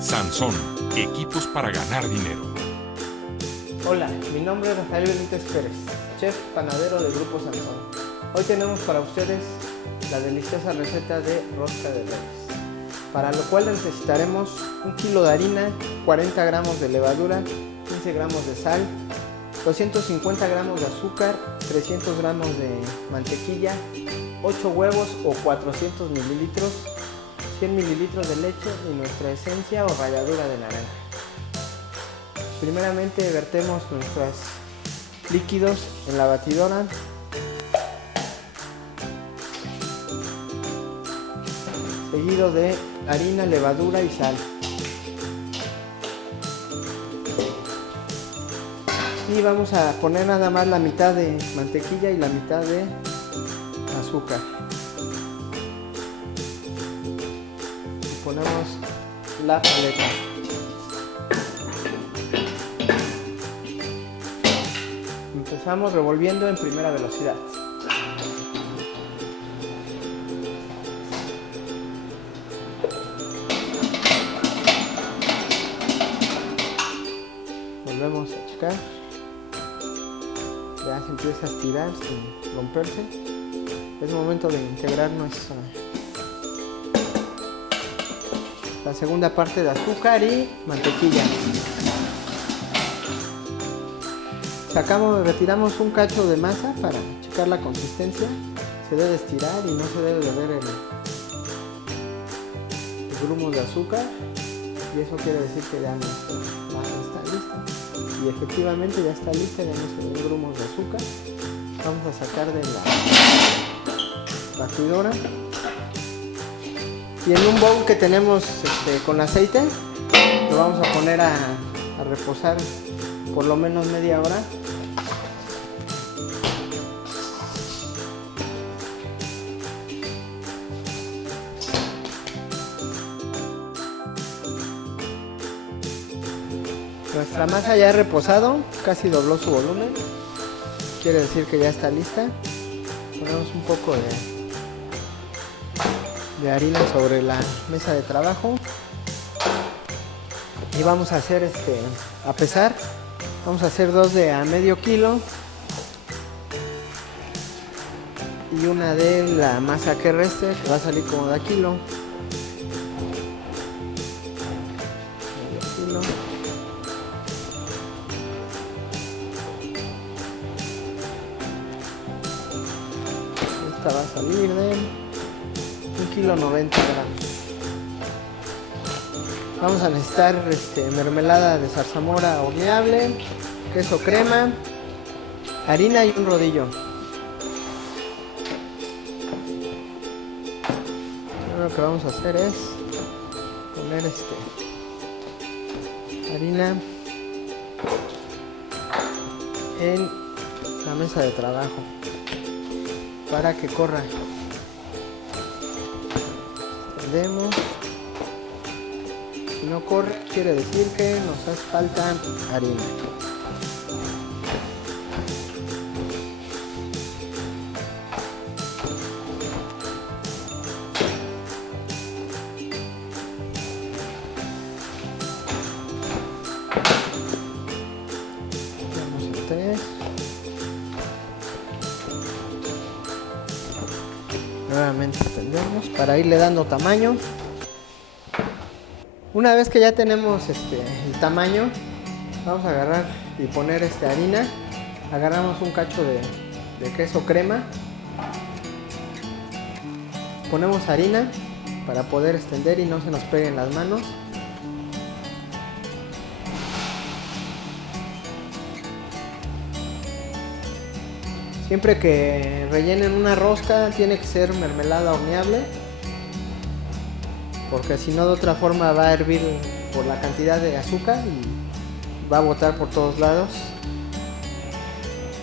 Sansón, equipos para ganar dinero. Hola, mi nombre es Rafael Benítez Pérez, chef panadero del Grupo Sansón. Hoy tenemos para ustedes la deliciosa receta de rosca de reyes, para lo cual necesitaremos 1 kilo de harina, 40 gramos de levadura, 15 gramos de sal, 250 gramos de azúcar, 300 gramos de mantequilla, 8 huevos o 400 mililitros, 100 mililitros de leche y nuestra esencia o ralladura de naranja. Primeramente vertemos nuestros líquidos en la batidora. Seguido de harina, levadura y sal. Y vamos a poner nada más la mitad de mantequilla y la mitad de azúcar. Y ponemos la paleta. Empezamos revolviendo en primera velocidad. Volvemos a checar. Ya se empieza a estirar sin romperse. Es momento de integrar la segunda parte de azúcar y mantequilla. Retiramos un cacho de masa para checar la consistencia. Se debe estirar y no se debe de ver el grumo de azúcar. Y eso quiere decir que ya nuestra masa está lista. Y efectivamente ya está lista, ya no se ven grumos de azúcar. Vamos a sacar de la batidora. Y en un bowl que tenemos con aceite, lo vamos a poner a reposar por lo menos media hora. Nuestra masa ya ha reposado, casi dobló su volumen, quiere decir que ya está lista. Ponemos un poco de harina sobre la mesa de trabajo y vamos a hacer a pesar. Vamos a hacer 2 de a medio kilo y una de la masa que reste, que va a salir como de a kilo. Medio kilo. Esta va a salir de 1 kilo 90 gramos. Vamos a necesitar mermelada de zarzamora horneable, queso crema, harina y un rodillo. Lo que vamos a hacer es poner harina en la mesa de trabajo para que corra. Extendemos. Si no corre, quiere decir que nos hace falta harina. Vamos a 3. Nuevamente extendemos para irle dando tamaño. Una vez que ya tenemos el tamaño, vamos a agarrar y poner harina. Agarramos un cacho de queso crema. Ponemos harina para poder extender y no se nos peguen las manos. Siempre que rellenen una rosca tiene que ser mermelada horneable, porque si no de otra forma va a hervir por la cantidad de azúcar y va a botar por todos lados.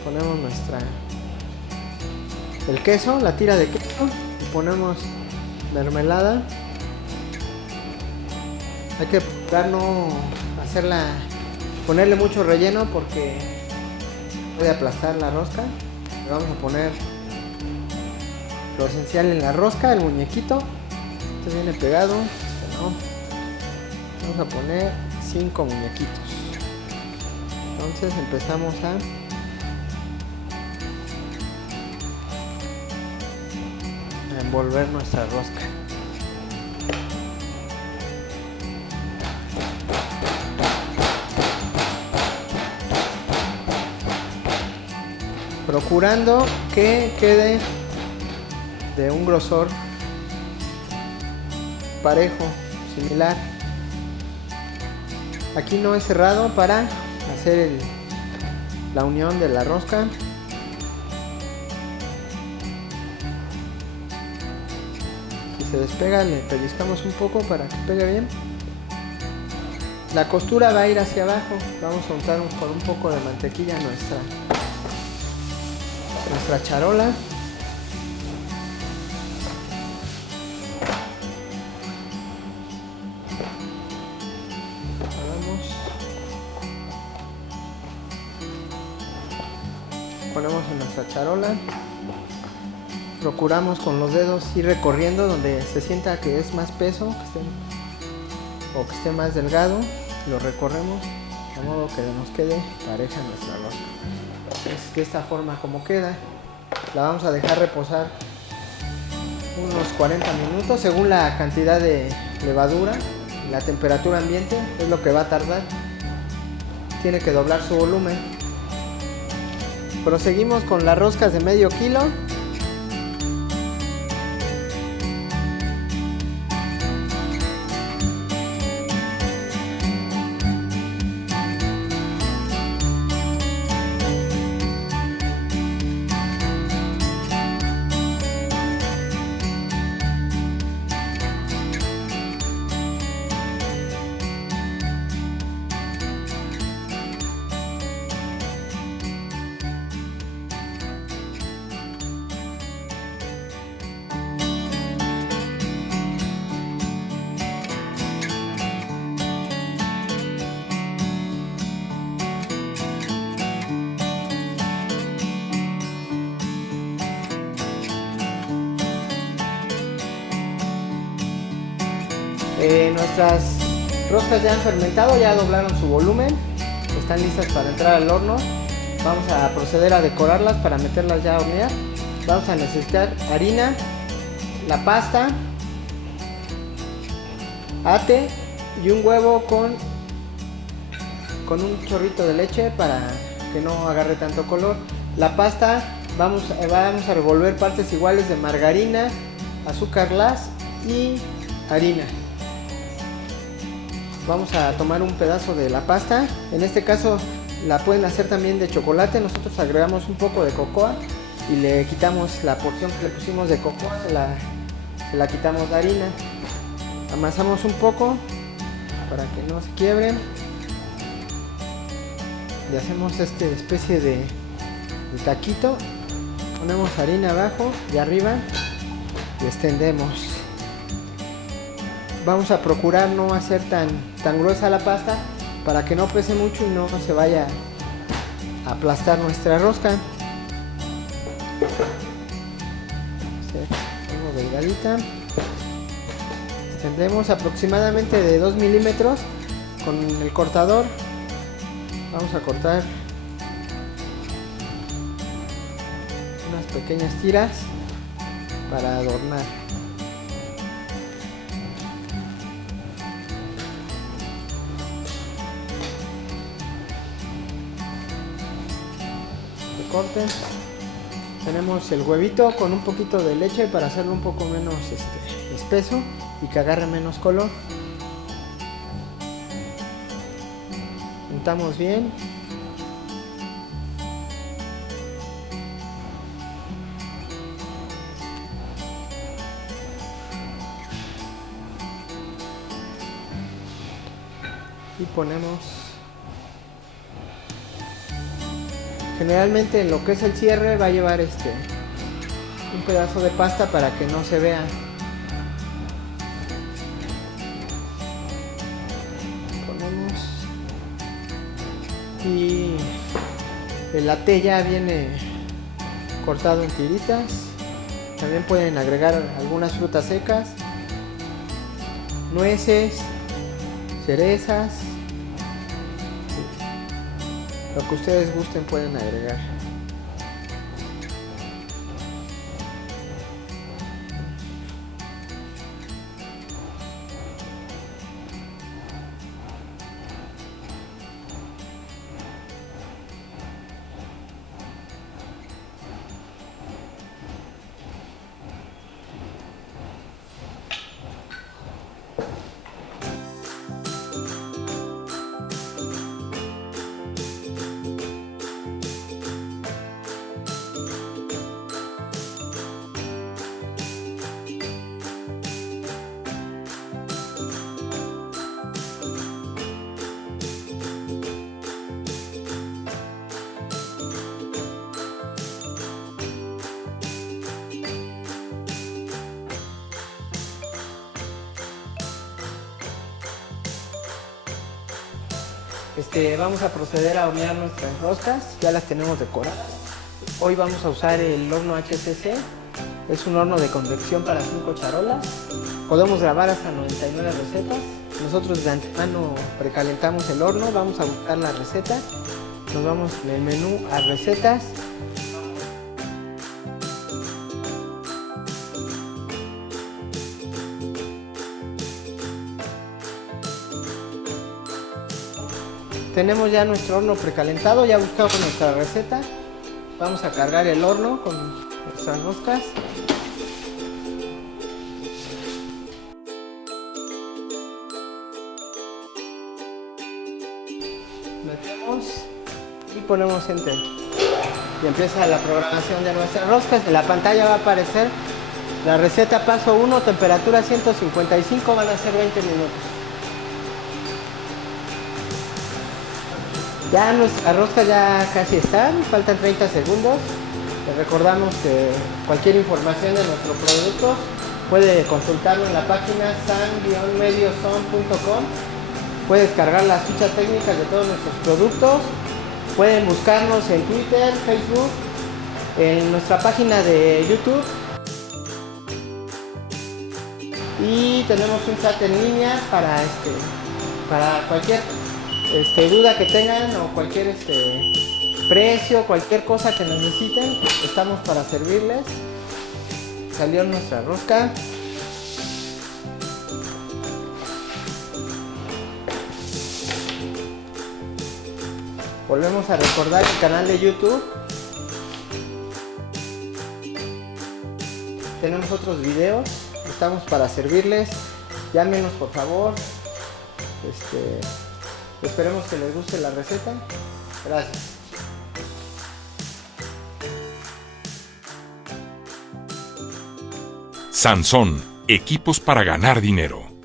Ponemos el queso, la tira de queso, y ponemos mermelada. Hay que procurar no ponerle mucho relleno porque voy a aplastar la rosca. Le vamos a poner lo esencial en la rosca, el muñequito. Este viene pegado, este no. Vamos a poner 5 muñequitos. Entonces empezamos a envolver nuestra rosca. Procurando que quede de un grosor parejo, similar. Aquí no es cerrado para hacer la unión de la rosca. Si se despega, le pellizcamos un poco para que pegue bien. La costura va a ir hacia abajo. Vamos a untar con un poco de mantequilla nuestra charola. Ponemos en nuestra charola. Procuramos con los dedos ir recorriendo donde se sienta que es más peso o que esté más delgado. Lo recorremos de modo que nos quede pareja nuestra rosca. Es de esta forma como queda. La vamos a dejar reposar unos 40 minutos según la cantidad de levadura. La temperatura ambiente es lo que va a tardar. Tiene que doblar su volumen. Proseguimos con las roscas de medio kilo. Nuestras roscas ya han fermentado, ya doblaron su volumen, están listas para entrar al horno. Vamos a proceder a decorarlas para meterlas ya a hornear. Vamos a necesitar harina, la pasta, ate y un huevo con un chorrito de leche para que no agarre tanto color. La pasta vamos a revolver partes iguales de margarina, azúcar glass y harina. Vamos a tomar un pedazo de la pasta. En este caso la pueden hacer también de chocolate. Nosotros agregamos un poco de cocoa y le quitamos la porción que le pusimos de cocoa, se la quitamos de harina. Amasamos un poco para que no se quiebren. Le hacemos esta especie de taquito. Ponemos harina abajo y arriba y extendemos. Vamos a procurar no hacer tan gruesa la pasta para que no pese mucho y no se vaya a aplastar nuestra rosca. Pongo delgadita. Extendemos aproximadamente de 2 milímetros con el cortador. Vamos a cortar unas pequeñas tiras para adornar. Corte. Tenemos el huevito con un poquito de leche para hacerlo un poco menos espeso y que agarre menos color. Untamos bien. Y ponemos. Generalmente en lo que es el cierre va a llevar un pedazo de pasta para que no se vea. Ponemos y el latte ya viene cortado en tiritas. También pueden agregar algunas frutas secas, nueces, cerezas, lo que ustedes gusten pueden agregar. Vamos a proceder a hornear nuestras roscas, ya las tenemos decoradas. Hoy vamos a usar el horno HCC, es un horno de convección para 5 charolas. Podemos grabar hasta 99 recetas. Nosotros de antemano precalentamos el horno, vamos a buscar la receta. Nos vamos en el menú a recetas. Tenemos ya nuestro horno precalentado, ya buscamos nuestra receta. Vamos a cargar el horno con nuestras roscas. Metemos y ponemos Enter. Y empieza la programación de nuestras roscas. En la pantalla va a aparecer la receta paso 1, temperatura 155, van a ser 20 minutos. Ya nuestras roscas ya casi están, faltan 30 segundos. Les recordamos que cualquier información de nuestros productos puede consultarlo en la página san-medioson.com. Puede descargar las fichas técnicas de todos nuestros productos. Pueden buscarnos en Twitter, Facebook, en nuestra página de YouTube. Y tenemos un chat en línea para cualquier duda que tengan o cualquier precio, cualquier cosa que necesiten, estamos para servirles. Salió nuestra rosca. Volvemos a recordar el canal de YouTube. Tenemos otros videos, estamos para servirles. Llámenos por favor. Esperemos que les guste la receta. Gracias. Sansón, equipos para ganar dinero.